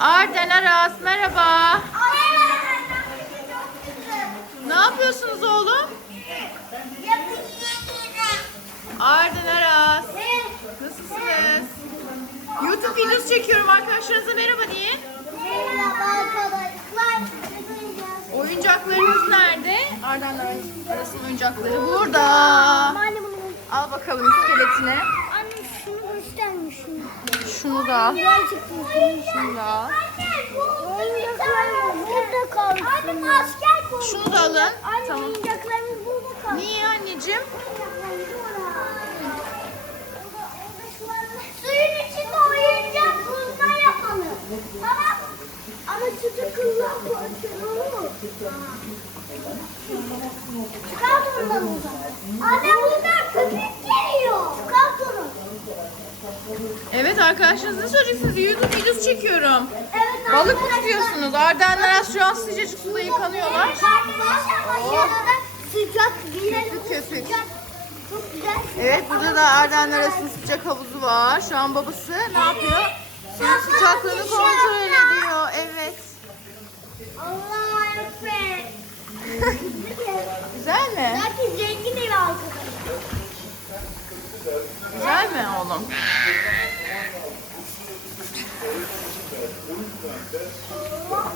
Arden Aras merhaba. Ne yapıyorsunuz oğlum? Arden Aras. Nasılsınız? YouTube videosu çekiyorum arkadaşlarınıza merhaba deyin. Oyuncaklarınız nerede? Arden Aras'ın oyuncakları burada. Al bakalım iskeletini. Şunu da al. Şunu da al. Oyuncaklarımız burada kalsın. Anne basket Şunu da alın. Anne Tamam. oyuncaklarımız burada kalsın. Niye anneciğim? Suyun içinde oyuncak buzma yapalım. Tamam. Ama sütü kıllar koysun olur mu? Çıkar buradan o zaman. Anne buradan köpek geliyor. Çıkar bunu. Evet arkadaşlarınız ne söyleyeceksiniz? YouTube videosu çekiyorum. Evet, Balık arkadaşlar. tutuyorsunuz. Arden Aras şu an sıcacık suda yıkanıyorlar. Evet arkadaşlar sıcak bir. Köpük köpük. Sıcak. Çok güzel. Evet burada da Arden Aras'ın sıcak havuzu var. Şu an babası ne yapıyor? Suyun sıcaklığını kontrol ediyor. Evet. Allah ekber. Güzel mi? Zaten zengin ev arkadaşlar. Güzel mi oğlum? like this.